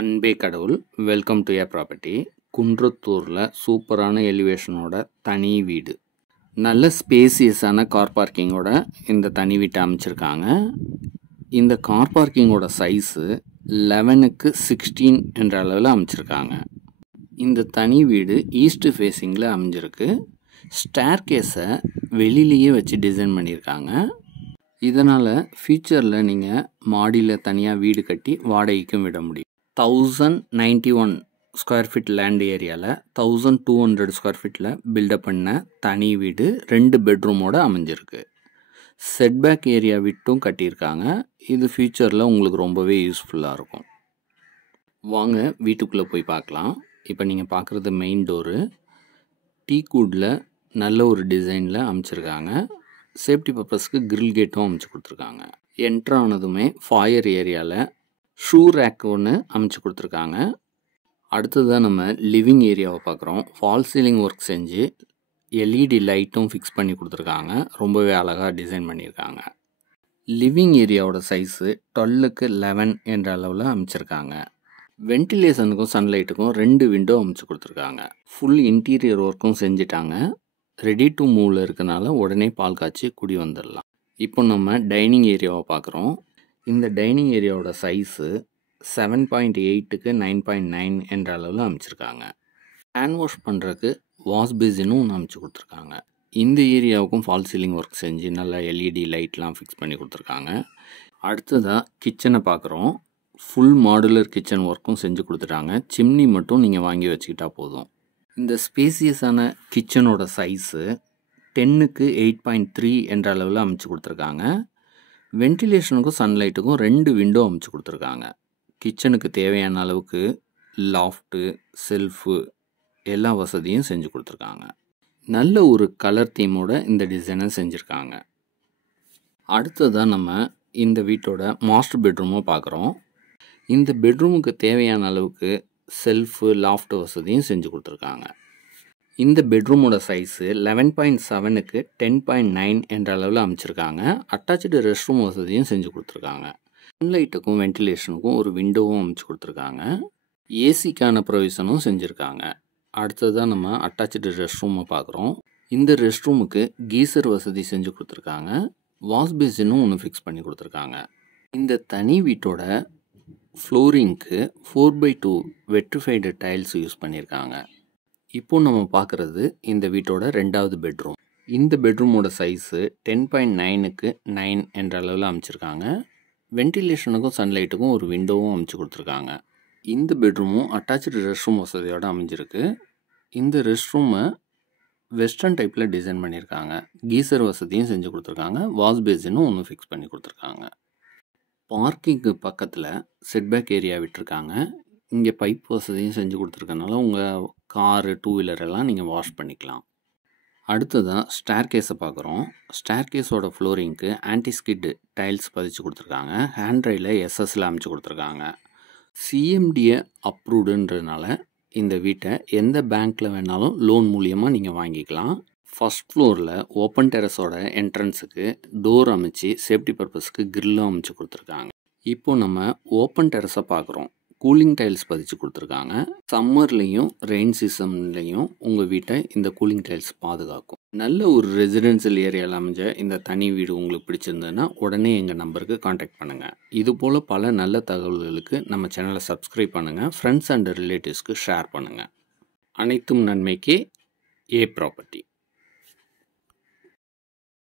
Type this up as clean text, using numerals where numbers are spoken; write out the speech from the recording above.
அன்பே கடவுள். Welcome to a property. குன்றத்தூரில் சூப்பரான எலிவேஷனோட தனி வீடு, நல்ல ஸ்பேசியஸான கார் பார்க்கிங்கோட இந்த தனி வீட்டை அமைச்சிருக்காங்க. இந்த கார் பார்க்கிங்கோட சைஸு 11க்கு 16 என்ற அளவில் அமைச்சிருக்காங்க. இந்த தனி வீடு ஈஸ்ட் ஃபேஸிங்கில் அமைஞ்சிருக்கு. ஸ்டேர் கேஸை வெளியிலேயே வச்சு டிசைன் பண்ணியிருக்காங்க. இதனால் ஃப்யூச்சரில் நீங்கள் மாடியில் தனியாக வீடு கட்டி வாடகைக்கும் விட முடியும். 1091 ஸ்கொயர் ஃபீட் லேண்ட் ஏரியாவில் 1200 ஸ்கொயர் ஃபீட்டில் பில்டப் பண்ண தனி வீடு 2 பெட்ரூமோடு அமைஞ்சிருக்கு. செட்பேக் ஏரியா விட்டும் கட்டியிருக்காங்க. இது ஃப்யூச்சரில் உங்களுக்கு ரொம்பவே யூஸ்ஃபுல்லாக இருக்கும். வாங்க வீட்டுக்குள்ளே போய் பார்க்கலாம். இப்போ நீங்கள் பார்க்குறது மெயின் டோரு. டீக்குட்டில் நல்ல ஒரு டிசைனில் அமைச்சிருக்காங்க. சேஃப்டி பர்பஸ்க்கு கிரில் கேட்டும் அமைச்சு கொடுத்துருக்காங்க. என்ட்ரு ஆனதுமே ஃபாயர் ஏரியாவில் ஷூ ரேக் ஒன்று அமைச்சு கொடுத்துருக்காங்க. அடுத்ததாக நம்ம லிவிங் ஏரியாவை பார்க்குறோம். ஃபால் சீலிங் ஒர்க் செஞ்சு எல்இடி லைட்டும் ஃபிக்ஸ் பண்ணி கொடுத்துருக்காங்க. ரொம்பவே அழகாக டிசைன் பண்ணியிருக்காங்க. லிவிங் ஏரியாவோட சைஸு 12க்கு 11 என்ற அளவில் அமைச்சிருக்காங்க. வென்டிலேஷனுக்கும் சன்லைட்டுக்கும் 2 விண்டோ அமைச்சு கொடுத்துருக்காங்க. ஃபுல் இன்டீரியர் ஒர்க்கும் செஞ்சுட்டாங்க. ரெடி டு மூவில் இருக்கனால உடனே பால் காய்ச்சி குடி வந்துடலாம். இப்போ நம்ம டைனிங் ஏரியாவை பார்க்குறோம். இந்த டைனிங் ஏரியாவோட சைஸு 7.8க்கு 9.9 என்ற அளவில் அமைச்சிருக்காங்க. ஹேண்ட் வாஷ் பண்ணுறதுக்கு வாஷ் பேசினும் ஒன்று அமைச்சு கொடுத்துருக்காங்க. இந்த ஏரியாவுக்கும் ஃபால் சீலிங் ஒர்க் செஞ்சு நல்லா எல்இடி லைட்லாம் ஃபிக்ஸ் பண்ணி கொடுத்துருக்காங்க. அடுத்ததாக கிச்சனை பார்க்குறோம். ஃபுல் மாடுலர் கிச்சன் ஒர்க்கும் செஞ்சு கொடுத்துட்டாங்க. சிம்னி மட்டும் நீங்கள் வாங்கி வச்சுக்கிட்டா போதும். இந்த ஸ்பேசியஸான கிச்சனோட சைஸு 10க்கு 8.3 என்ற அளவில் அமைச்சு கொடுத்துருக்காங்க. வென்டிலேஷனுக்கும் சன்லைட்டுக்கும் 2 விண்டோ அமைச்சு கொடுத்துருக்காங்க. கிச்சனுக்கு தேவையான அளவுக்கு லாஃப்ட்டு, செல்ஃபு எல்லா வசதியும் செஞ்சு கொடுத்துருக்காங்க. நல்ல ஒரு கலர் தீமோட இந்த டிசைனை செஞ்சுருக்காங்க. அடுத்ததாக நம்ம இந்த வீட்டோட மாஸ்டர் பெட்ரூமை பார்க்குறோம். இந்த பெட்ரூமுக்கு தேவையான அளவுக்கு செல்ஃபு, லாஃப்ட் வசதியும் செஞ்சு கொடுத்துருக்காங்க. இந்த பெட்ரூமோட சைஸு 11.7க்கு 10.9 என்ற அளவில் அமைச்சிருக்காங்க. அட்டாச்சு ரெஸ்ட் ரூம் வசதியும் செஞ்சு கொடுத்துருக்காங்க. சன்லைட்டுக்கும் வென்டிலேஷனுக்கும் ஒரு விண்டோவும் அமைச்சு கொடுத்துருக்காங்க. ஏசிக்கான ப்ரொவிஷனும் செஞ்சுருக்காங்க. அடுத்ததாக நம்ம அட்டாச்சு ரெஸ்ட் ரூமை பார்க்குறோம். இந்த ரெஸ்ட் ரூமுக்கு கீசர் வசதி செஞ்சு கொடுத்துருக்காங்க. வாஷ் பேசினும் ஒன்று ஃபிக்ஸ் பண்ணி கொடுத்துருக்காங்க. இந்த தனி வீட்டோட ஃப்ளோரிங்க்கு 4x2 வெட்ரிஃபைடு டைல்ஸ் யூஸ் பண்ணியிருக்காங்க. இப்போ நம்ம பார்க்குறது இந்த வீட்டோட 2வது பெட்ரூம். இந்த பெட்ரூமோட சைஸு 10.9க்கு 9 என்ற அளவில் அமைச்சிருக்காங்க. வென்டிலேஷனுக்கும் சன்லைட்டுக்கும் ஒரு விண்டோவும் அமைச்சு கொடுத்துருக்காங்க. இந்த பெட்ரூமும் அட்டாச்சு ரெஸ்ட் ரூம் வசதியோடு அமைஞ்சிருக்கு. இந்த ரெஸ்ட் ரூமை வெஸ்டர்ன் டைப்பில் டிசைன் பண்ணியிருக்காங்க. கீசர் வசதியும் செஞ்சு கொடுத்துருக்காங்க. வாஷ் பேசினும் ஒன்று ஃபிக்ஸ் பண்ணி கொடுத்துருக்காங்க. பார்க்கிங்கு பக்கத்தில் செட்பேக் ஏரியா விட்டுருக்காங்க. இங்கே பைப் வசதியும் செஞ்சு கொடுத்துருக்கனால உங்கள் காரு, 2 வீலர் எல்லாம் நீங்கள் வாஷ் பண்ணிக்கலாம். அடுத்ததாக ஸ்டேர் கேஸை பார்க்குறோம். ஸ்டேர் கேஸோட ஃப்ளோரிங்க்கு ஆன்டிஸ்கிட் டைல்ஸ் பதிச்சு கொடுத்துருக்காங்க. ஹேண்ட் ரையில் எஸ்எஸ்ல அமைச்சு கொடுத்துருக்காங்க. சிஎம்டிஏ அப்ரூவ்டுன்றதுனால இந்த வீட்டை எந்த பேங்க்கில் வேணாலும் லோன் மூலியமாக நீங்கள் வாங்கிக்கலாம். ஃபஸ்ட் ஃப்ளோரில் ஓப்பன் டெரஸோட என்ட்ரன்ஸுக்கு டோர் அமைச்சு சேஃப்டி பர்பஸ்க்கு கிரில்லும் அமைச்சு கொடுத்துருக்காங்க. இப்போ நம்ம ஓப்பன் டெரஸை பார்க்குறோம். கூலிங் டைல்ஸ் பதிச்சு கொடுத்துருக்காங்க. சம்மர்லேயும் ரெயின் சீசன்லேயும் உங்கள் வீட்டை இந்த கூலிங் டைல்ஸ் பாதுகாக்கும். நல்ல ஒரு ரெசிடென்ஷியல் ஏரியாவில் அமைஞ்ச இந்த தனி வீடு உங்களுக்கு பிடிச்சிருந்ததுன்னா உடனே எங்கள் நம்பருக்கு காண்டாக்ட் பண்ணுங்கள். இதுபோல் பல நல்ல தகவல்களுக்கு நம்ம சேனலை சப்ஸ்கிரைப் பண்ணுங்கள். ஃப்ரெண்ட்ஸ் அண்ட் ரிலேட்டிவ்ஸ்க்கு ஷேர் பண்ணுங்கள். அனைத்தும் நன்மைக்கே ஏ ப்ராப்பர்ட்டி.